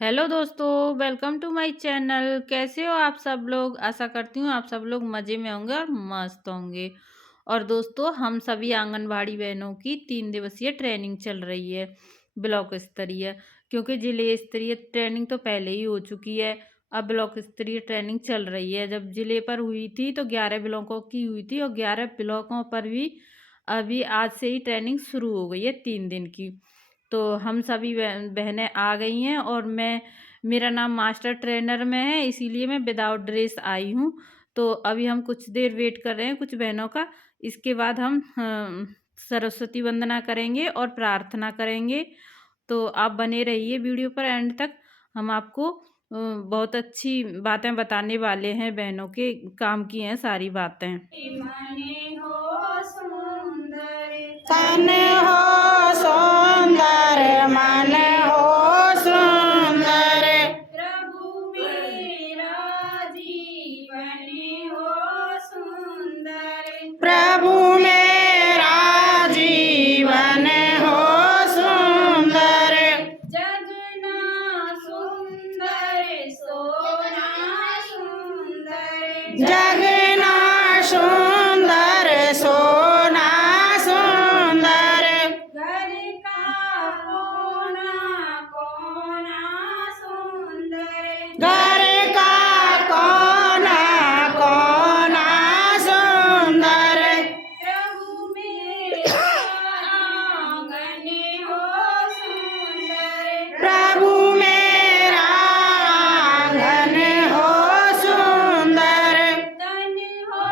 Hello दोस्तों, welcome to my channel. कैसे हो आप सब लोग? आशा करती हूँ आप सब लोग मज़े में होंगे और मस्त होंगे। और दोस्तों, हम सभी आंगनबाड़ी बहनों की 3 दिवसीय ट्रेनिंग चल रही है, ब्लॉक स्तरीय। क्योंकि जिले स्तरीय ट्रेनिंग तो पहले ही हो चुकी है, अब ब्लॉक स्तरीय ट्रेनिंग चल रही है। जब जिले पर हुई थी तो 11 ब्लॉकों की हुई थी और 11 ब्लॉकों पर भी अभी आज से ही ट्रेनिंग शुरू हो गई है 3 दिन की। तो हम सभी बहनें आ गई हैं और मेरा नाम मास्टर ट्रेनर में है, इसीलिए मैं विदाउट ड्रेस आई हूँ। तो अभी हम कुछ देर वेट कर रहे हैं कुछ बहनों का। इसके बाद हम सरस्वती वंदना करेंगे और प्रार्थना करेंगे। तो आप बने रहिए वीडियो पर एंड तक। हम आपको बहुत अच्छी बातें बताने वाले हैं, बहनों के काम की हैं सारी बातें। तन हो सुंदर मन हो सुंदर, प्रभु मेरा जीवन हो सुंदर। प्रभु मेरा जीवन हो सुंदर, जगना सुंदर सोना सुंदर। जगना सुंदर सोना सुंदर, घर का कोना कोना सुंदर। घर का कोना कोना सुंदर, प्रभु मेरा आंगन हो सुंदर। प्रभु मेरा आंगन हो सुंदर, तन हो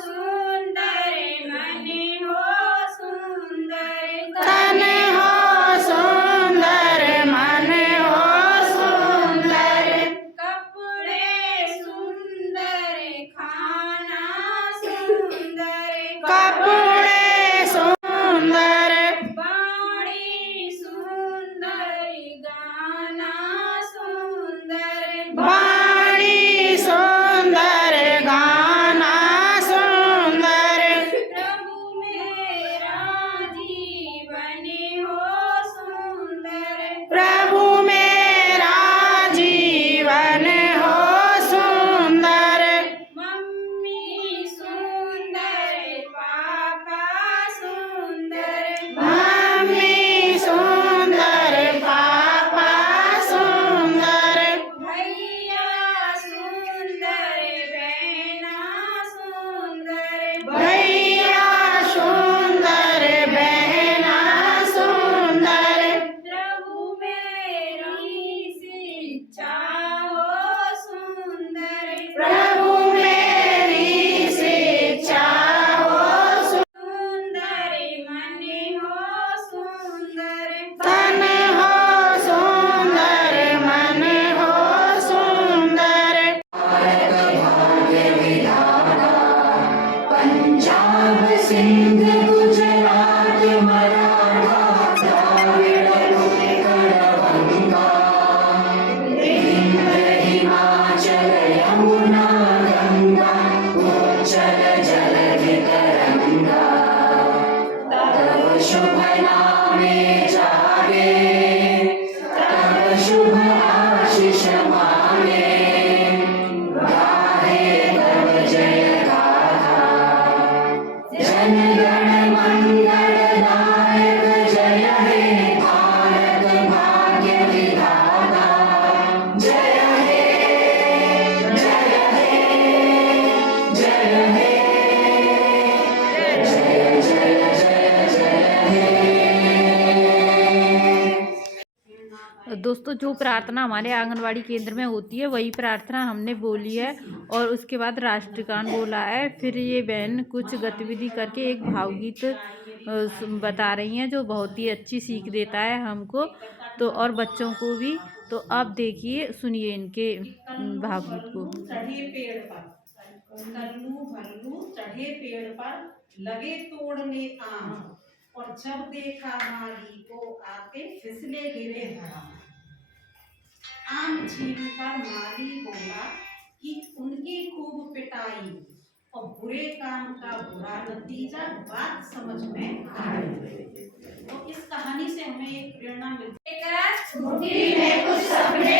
सुंदर मन हो सुंदर। तन हो सुंदर मन हो सुंदर, कपड़े सुंदर खाना सुंदर। कपड़े सुंदर, बाणी सुंदर गाना सुंदर। वाणी सुंदर गाना सुंदर, प्रभु मेरा जीवन हो सुंदर। प्रभु मेरा जीवन हो सुंदर, मम्मी सुंदर पापा सुंदर। मम्मी सुंदर पापा सुंदर, भैया सुंदर बहना सुंदर। भैया सुंदर बहना सुंदर, प्रभु मेरी शिक्षा हो सुंदर। प्रभु मेरी शिक्षा हो सुंदर मन हो सुंदर। तन हो सुंदर मन हो सुंदर, पंजाब सिंध गुजरात मराठा द्राविड़ उत्कल गंगा, विंध्य हिमाचल यमुना गंगा, उच्चल जलधि तरंगा, तव शुभ नामे जागे, तव शुभ आशीष मांगे, गाहे तव जय गाथा, जन गण मंगल दायक जय हे भारत भाग्य विधाता, जय हे जय हे जय हे, जय जय जय जय हे। दोस्तों, जो प्रार्थना हमारे आंगनवाड़ी केंद्र में होती है वही प्रार्थना हमने बोली है और उसके बाद राष्ट्रगान बोला है। फिर ये बहन कुछ गतिविधि करके एक भावगीत बता रही हैं जो बहुत ही अच्छी सीख देता है हमको तो और बच्चों को भी। तो आप देखिए, सुनिए इनके भावगीत को। चढ़े पेड़ पर, कल्लू भल्लू चढ़े पेड़ पर, लगे तोड़ने आम, और जब देखा माली को आते फिसले गिरे धरा। आम छीन कर माली बोला कि उनकी खूब पिटाई, और बुरे काम का बुरा नतीजा बात समझ में आए। तो इस कहानी से हमें एक प्रेरणा मिलती है। मुट्ठी में कुछ सपने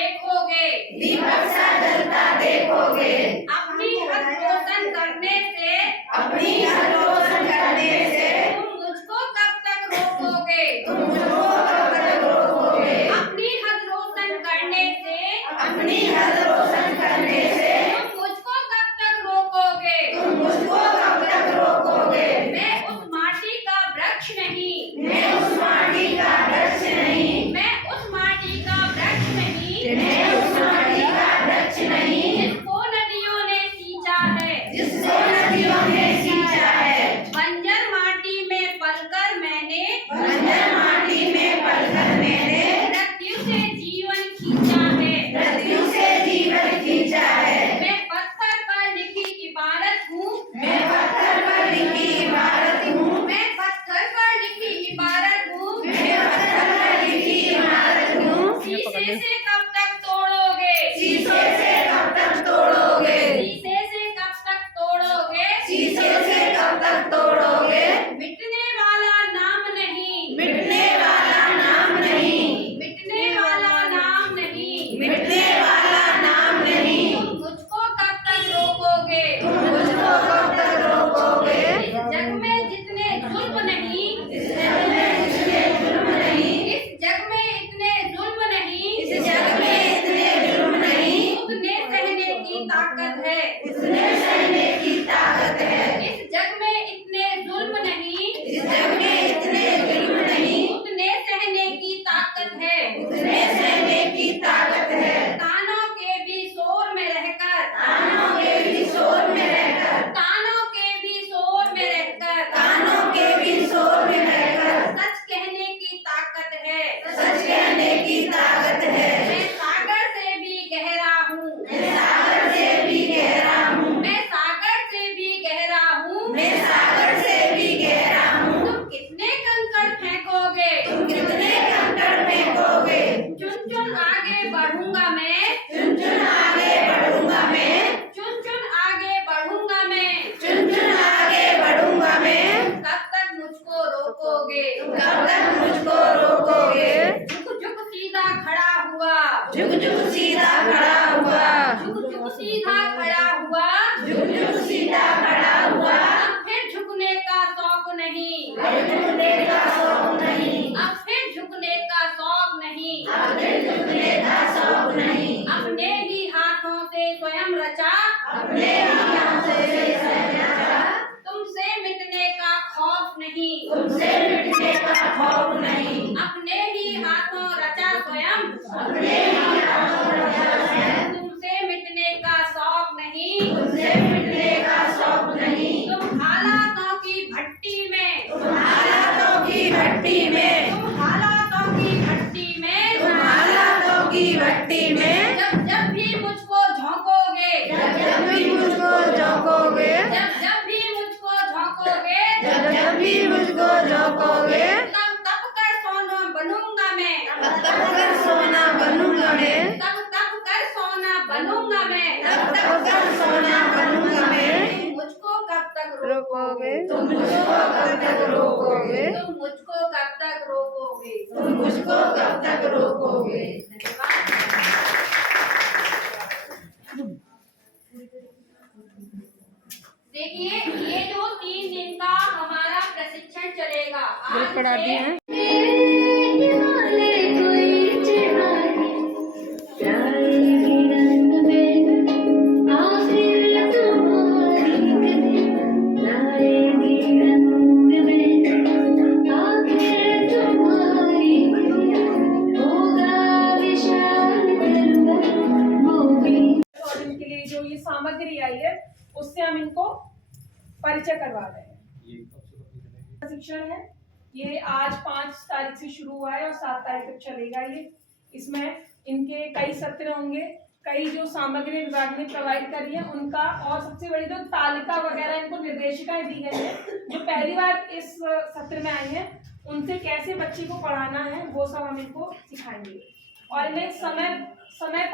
देखोगे, दीपक सा जलता देखोगे, अपनी हद रोशन करने से, अपनी हद रोशन करने से तुम मुझको कब तक रोकोगे, तुम मुझको कब तक रोकोगे, अपनी हद रोशन करने से, अपनी हद रोशन करने से तुम मुझको कब तक रोकोगे, तुम मुझको कब तक रोकोगे। मैं उस माटी का वृक्ष नहीं, मैं उस माटी का वृक्ष नहीं, मैं उस माटी का वृक्ष नहीं, मैं उस माटी का वृक्ष नहीं, जिसको नदियों ने सींचा है, जिसको नदियों ने सींचा है। बंजर माटी में पलकर मैंने, बंजर माटी में पलकर मैंने मृत्यु से जीवन खींचा है, मृत्यु से जीवन खींचा है। मैं पत्थर पर लिखी इबारत हूँ, मैं पत्थर पर लिखी इबारत हूँ, मैं पत्थर पर लिखी इबारत हूँ, मैं पत्थर पर लिखी इमारत हूँ। शीशे से कब तक तोड़ोगे, शीशे से कब तक तोड़ोगे, शीशे से कब तक तोड़ोगे, शीशे से कब तक तोड़ोगे। मिटने वाला नाम नहीं, मिटने वाला नाम नहीं, मिटने वाला नाम नहीं, मिटने वाला नाम नहीं, तुम मुझको कब तक रोकोगे, तुम मुझको कब तक रोकोगे। इस जग में जितने जुल्म नहीं, इस जग में इतने जुल्म नहीं, इस जग में इतने जुल्म नहीं, इस जग में इतने जुल्म नहीं, उतने सहने की ताकत है, उतने सहने की ताकत है। इस जग में इतने जुल्म नहीं, इस जग में इतने जुल्म नहीं, उतने सहने की ताकत है, उतने सहने की ताकत है। तानों के भी शोर में रहकर, कानों के भी शोर में रहकर, तानों के भी शोर में रहकर, कानों के भी शोर में रहकर सच कहने की ताकत है, सच कहने की ताकत है। मैं सागर से भी गहरा हूँ, मैं सागर से भी गहरा हूँ, मैं सागर से भी गहरा हूँ, मैं सागर से भी गहरा हूँ। तुम कितने कंकड़ फेंकोगे, तुम कितने कंकड़ फेंकोगे, चुन चुन आगे बढ़ूंगा मैं, चुन चुन आगे बढ़ूंगा मैं, चुन चुन आगे बढ़ूंगा मैं, चुन चुन आगे बढ़ूंगा मैं। कब तक मुझको रोकोगे, कब तक मुझको रोकोगे। झुक झुक सीधा खड़ा हुआ, झुक झुक सीधा खड़ा हुआ, झुक झुक सीधा खड़ा हुआ, झुक झुक सीधा खड़ा हुआ। अब फिर झुकने का शौक नहीं, अब झुकने का शौक नहीं, अब फिर झुकने का शौक नहीं, अब फिर झुकने का शौक नहीं। अपने ही हाथों से स्वयं रचा, अपने ही हाथों से स्वयं रचा, तुमसे मिटने का खौफ नहीं, तुमसे मिटने का खौफ नहीं। अपने ही हाथों रचा स्वयं, अपने ही हाथों रचा स्वयं, तुमसे मिटने का शौक नहीं, तुमसे मिटने का शौक नहीं। तुम हालातों की भट्टी में, तुम हालातों की भट्टी में, तुम हालातों की भट्टी में, तुम हालातों की भट्टी में, जब जब भी मुझको झोंकोगे, जब भी मुझको झोंकोगे, जब भी मुझको झोंकोगे, जब भी मुझको झोंकोगे, तब तब कर सोना बनूंगा मैं, तब तब कर सोना बनूंगा मैं, तब तब कर सोना बनूंगा मैं, तब तब कर सोना बनूंगा मैं। तुम मुझको कब तक रोकोगे, तुम मुझको कब तक रोकोगे, तुम मुझको कब तक रोकोगे, तुम मुझको कब तक रोकोगे। देखिए ये जो 3 दिन का हमारा प्रशिक्षण चलेगा, आज पढ़ा दिए से हैं। रिकॉर्डिंग के लिए जो ये सामग्री आई है उससे हम इनको परिचय करवा रहे हैं। प्रशिक्षण है ये आज 5 तारीख से शुरू हुआ है और 7 तारीख तक चलेगा। ये इसमें इनके कई सत्र होंगे, कई जो सामग्री विभाग ने प्रोवाइड करी है उनका, और सबसे बड़ी जो तालिका वगैरह इनको निर्देशिकाएं दी गई है जो पहली बार इस सत्र में आई है, उनसे कैसे बच्ची को पढ़ाना है वो सब हम इनको सिखाएंगे। और इन्हें समय है।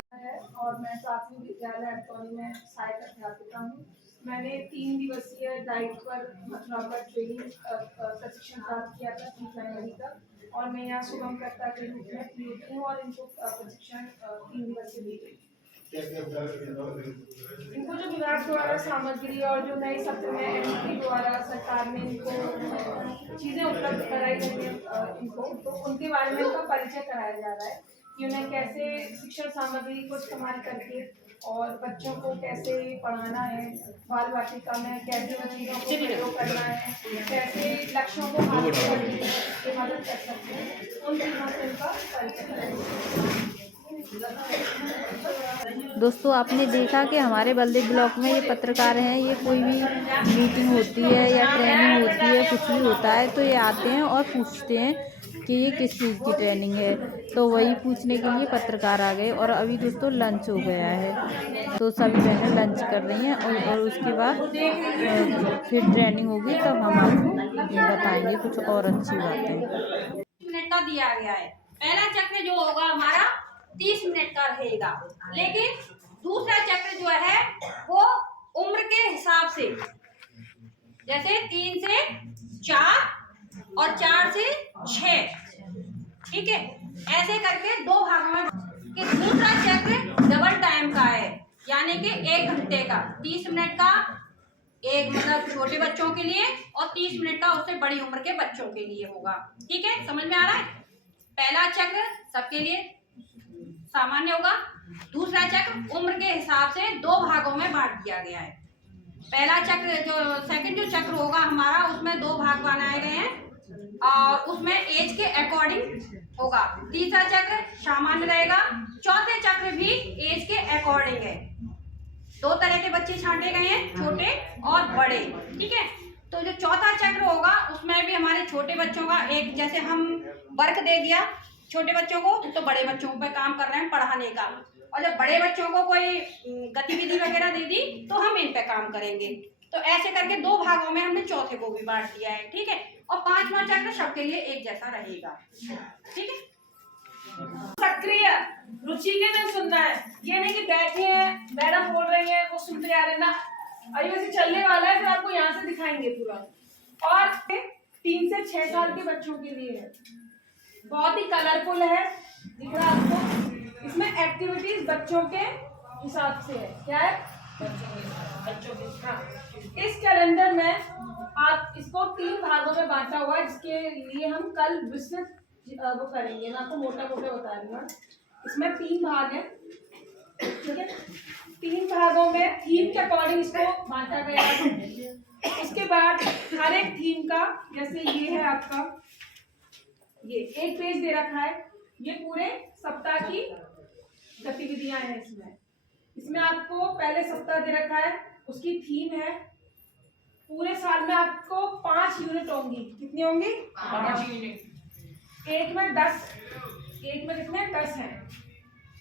और मैं प्राथमिक विद्यालय अटकौली में सहायक अध्यापिका हूँ। मैंने 3 दिवसीय डाइट पर मथुरा पर ट्रेनिंग प्रशिक्षण प्राप्त किया था 3 जनवरी तक। और मैं यहाँ शुभम कर्ता के रूप में नियुक्त हूँ और इनको प्रशिक्षण 3 दिवसीय दी गई। इनको जो विभाग द्वारा सामग्री और जो नए सत्र में एमपी द्वारा सरकार ने इनको चीजें उपलब्ध कराई गई हैं इनको, तो उनके बारे में इनका परिचय कराया जा रहा है कि उन्हें कैसे शिक्षण सामग्री को इस्तेमाल करके और बच्चों को कैसे पढ़ाना है, बाल वाटिका में कैसे उन चीज़ों को प्रयोग करना है, कैसे लक्ष्यों को हासिल करने में मदद कर सकते हैं, उन चीज़ों से इनका परिचय कराया। दोस्तों आपने देखा कि हमारे बलदेव ब्लॉक में ये पत्रकार हैं, ये कोई भी मीटिंग होती है या ट्रेनिंग होती है, कुछ भी होता है तो ये आते हैं और पूछते हैं कि ये किस चीज़ की ट्रेनिंग है। तो वही पूछने के लिए पत्रकार आ गए। और अभी दोस्तों लंच हो गया है तो सभी बहनें लंच कर रही हैं और उसके बाद फिर ट्रेनिंग होगी तब हम आपको बताएंगे कुछ और अच्छी बातें। मिनट का दिया गया है। पहला चक्र जो होगा हमारा 30 मिनट का रहेगा, लेकिन दूसरा चक्र जो है वो उम्र के हिसाब से, जैसे 3 से 4 और 4 से 6, ठीक है, ऐसे करके 2 भागों में। कि दूसरा चक्र डबल टाइम का है, यानी कि 1 घंटे का, 30 मिनट का एक मतलब छोटे बच्चों के लिए और 30 मिनट का उससे बड़ी उम्र के बच्चों के लिए होगा। ठीक है, समझ में आ रहा है? पहला चक्र सबके लिए सामान्य होगा, दूसरा चक्र उम्र के हिसाब से 2 भागों में बांट दिया गया है। पहला चक्र जो सेकंड जो चक्र होगा हमारा, उसमें 2 भाग बनाए गए हैं और उसमें एज के अकॉर्डिंग होगा। तीसरा चक्र सामान्य रहेगा, चौथे चक्र भी एज के अकॉर्डिंग है। 2 तरह के बच्चे छांटे गए हैं, छोटे और बड़े। ठीक है, तो जो चौथा चक्र होगा उसमें भी हमारे छोटे बच्चों का एक, जैसे हम वर्क दे दिया छोटे बच्चों को तो बड़े बच्चों पे काम कर रहे हैं पढ़ाने का, और जब बड़े बच्चों को कोई गतिविधि वगैरह दे दी तो हम इन पे काम करेंगे। तो ऐसे करके 2 भागों में हमने चौथे को भी बांट दिया है। ठीक है, और 5वां चक्र सबके लिए एक जैसा रहेगा। ठीक है, सक्रिय रुचि के दिन सुनना है, ये नहीं कि बैठे हैं मैडम बोल रही है वो सुनते आ रहे ना, अभी वैसे चलने वाला है, फिर आपको यहाँ से दिखाएंगे पूरा। और 3 से 6 साल के बच्चों के लिए है, बहुत ही कलरफुल है, दिख रहा है आपको। इसमें एक्टिविटीज बच्चों के हिसाब से है। क्या है? बच्चों के। हाँ, इस कैलेंडर में आप इसको 3 भागों में बांटा हुआ है, जिसके लिए हम कल विस्तृत वो करेंगे। मैं आपको मोटा मोटा बता रही हूँ। इसमें 3 भाग है, ठीक है, 3 भागों में थीम के अकॉर्डिंग इसको बांटा गया है। उसके बाद हर एक थीम का, जैसे ये है आपका, ये एक पेज दे रखा है, ये पूरे सप्ताह की गतिविधियां हैं। इसमें आपको पहले सप्ताह दे रखा है, उसकी थीम है। पूरे साल में आपको 5 यूनिट होंगी। कितनी होंगी? 5 यूनिट। एक में 10, एक में कितने? 10 हैं,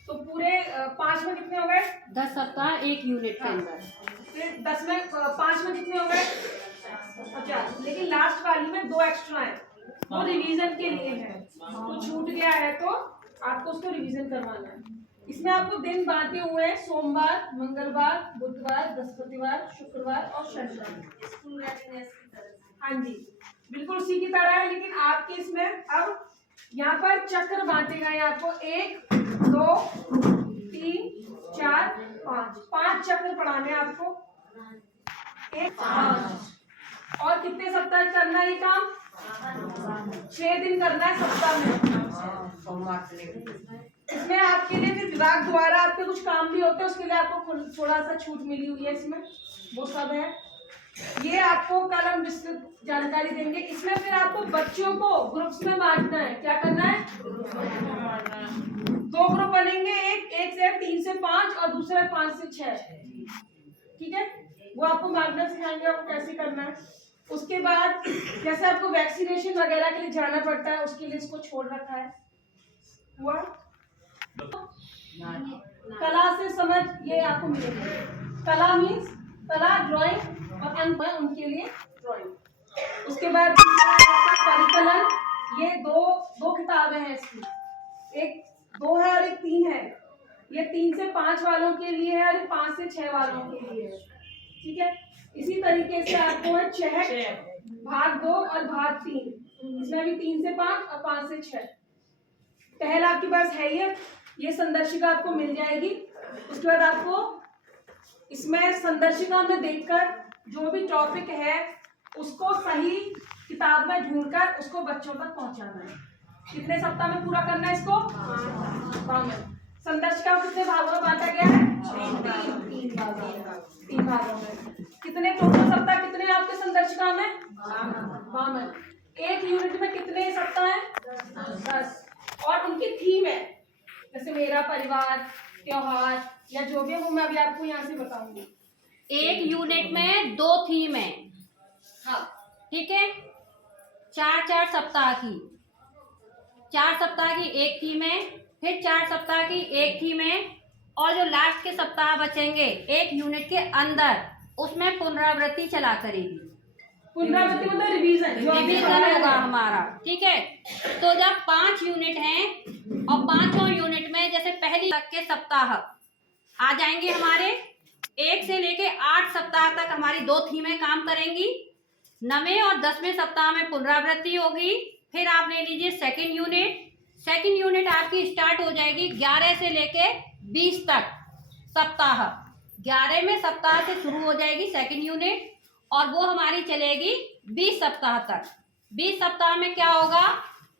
तो पूरे 5 में कितने हो गए? 10 सप्ताह 1 यूनिट के अंदर। फिर 10 में 5 में कितने हो गए? 50। लेकिन लास्ट वाली में 2 एक्स्ट्रा है, वो रिवीजन के लिए है। तो छूट गया है तो आपको उसको रिवीजन करवाना है। इसमें आपको दिन बांटे हुए हैं, सोमवार, मंगलवार, बुधवार, बृहस्पतिवार, शुक्रवार और शनिवार। हाँ जी, बिल्कुल उसी की तरह है, लेकिन आपके इसमें अब यहाँ पर चक्र बांटे गए हैं आपको। 1, 2, 3, 4, 5 चक्र पढ़ाने हैं आपको। 1, 5। और कितने सप्ताह करना है ये काम? 6 दिन करना है सप्ताह में। इसमें आपके लिए फिर विभाग द्वारा आपके कुछ काम भी होते हैं, उसके लिए आपको थोड़ा सा छूट मिली हुई है इसमें, वो सब है। ये आपको कल हम विस्तृत जानकारी देंगे। इसमें फिर आपको बच्चों को ग्रुप्स में बांटना है। क्या करना है? 2 ग्रुप बनेंगे, एक से 3 से 5 और दूसरा 5 से 6। ठीक है, वो आपको मार्गदर्शन सिखाएंगे आपको कैसे करना है। उसके बाद जैसे आपको वैक्सीनेशन वगैरह के लिए जाना पड़ता है, उसके लिए इसको छोड़ रखा है। हुआ? कला से समझ ये आपको मिलेगी। कला मीन्स कला, ड्राइंग और अंक है उनके लिए ड्राइंग। उसके बाद परिकलन, ये दो किताबें हैं इसकी, एक 2 है और एक 3 है। ये 3 से 5 वालों के लिए है और 5 से 6 वालों के लिए है। ठीक है, इसी तरीके से आपको है चहक भाग 2 और भाग 3, इसमें अभी 3 से 5 और 5 से 6 पहल आपके पास है ये संदर्शिका आपको मिल जाएगी। उसके बाद आपको इसमें संदर्शिका में देखकर जो भी टॉपिक है उसको सही किताब में ढूंढकर उसको बच्चों तक पहुंचाना है। कितने सप्ताह में पूरा करना है इसको? 52। संदर्शिका को कितने भागों में बांटा गया है? 3 भागों में। कितने टोटल सप्ताह कितने आपके संदर्शिका में? 52। एक यूनिट में कितने सप्ताह हैं? 10। और उनकी थीम है, जैसे मेरा परिवार, त्योहार या जो भी है वो मैं अभी आपको यहाँ से बताऊंगी। एक यूनिट में 2 थीम है। हाँ, ठीक है, 4 सप्ताह की, 4 सप्ताह की एक थीम है, फिर 4 सप्ताह की एक थीम है, और जो लास्ट के सप्ताह बचेंगे एक यूनिट के अंदर उसमें पुनरावृत्ति चला करेगी। पुनरावृत्ति मतलब रिवीजन होगा हमारा। ठीक है, तो जब 5 यूनिट हैं और 5 यूनिट में जैसे पहली तक के सप्ताह आ जाएंगे हमारे, 1 से लेके 8 सप्ताह तक हमारी 2 थीमें काम करेंगी। 9वें और 10वें सप्ताह में पुनरावृत्ति होगी। फिर आप ले लीजिए सेकंड यूनिट आपकी स्टार्ट हो जाएगी 11 से लेके 20 तक सप्ताह। 11वें सप्ताह से शुरू हो जाएगी सेकंड यूनिट और वो हमारी चलेगी 20 सप्ताह तक। 20 सप्ताह में क्या होगा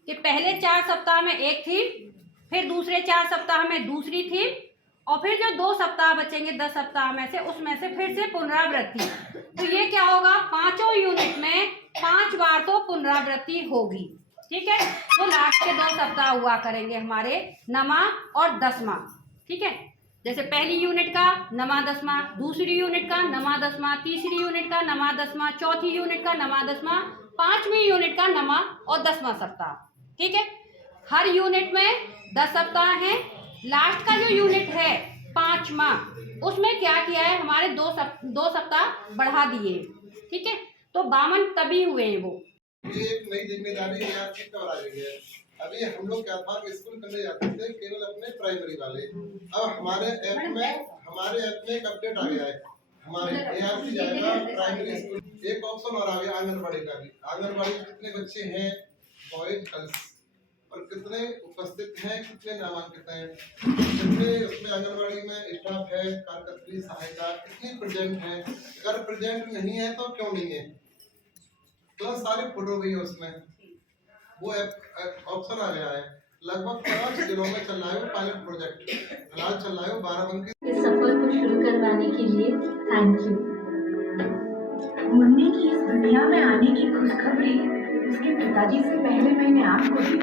कि पहले 4 सप्ताह में एक थीम, फिर दूसरे 4 सप्ताह में दूसरी थीम, और फिर जो 2 सप्ताह बचेंगे 10 सप्ताह में से उसमें से फिर से पुनरावृत्ति। तो ये क्या होगा, 5 यूनिट में 5 बार तो पुनरावृत्ति होगी। ठीक है, तो लास्ट के 2 सप्ताह हुआ करेंगे हमारे 9वां और 10वां। ठीक है, जैसे पहली यूनिट का 9वां 10वां, दूसरी यूनिट का 9वां 10वां, तीसरी यूनिट का 9वां 10वां, चौथी यूनिट का 9वां 10वां, 5वीं यूनिट का 9वां और 10वां सप्ताह। ठीक है, हर यूनिट में 10 सप्ताह हैं। लास्ट का जो यूनिट है 5वां, उसमें क्या किया है, हमारे 2 सप्ताह बढ़ा दिए। ठीक है, तो 52 तभी हुए हैं वो। ये एक नई जिम्मेदारी यहाँ की कवर आ गई है। अभी हम लोग क्या था कि स्कूल करने जाते थे केवल अपने प्राइमरी वाले। अब हमारे ऐप में एक अपडेट आ गया है, हमारे यहाँ से जाएगा प्राइमरी स्कूल। एक ऑप्शन और आ गया आंगनबाड़ी का भी। आंगनबाड़ी में कितने बच्चे हैं, बॉयज गर्ल्स, और कितने उपस्थित हैं, कितने नामांकित हैं, कितने उसमें आंगनबाड़ी में स्टाफ है, कार्यकर्त्री सहायिका कितनी प्रेजेंट है, अगर प्रेजेंट नहीं है तो क्यों नहीं है, तो सारी फोटो भी है उसमें। वो ऑप्शन आ गया है। लगभग 5 दिनों में चल रहा है पायलट प्रोजेक्ट, फिलहाल चल रहा है 12 इस सफर को शुरू करवाने के लिए थैंक यू। मुन्नी की इस दुनिया में आने की खुशखबरी उसके पिताजी से पहले मैंने आपको दी।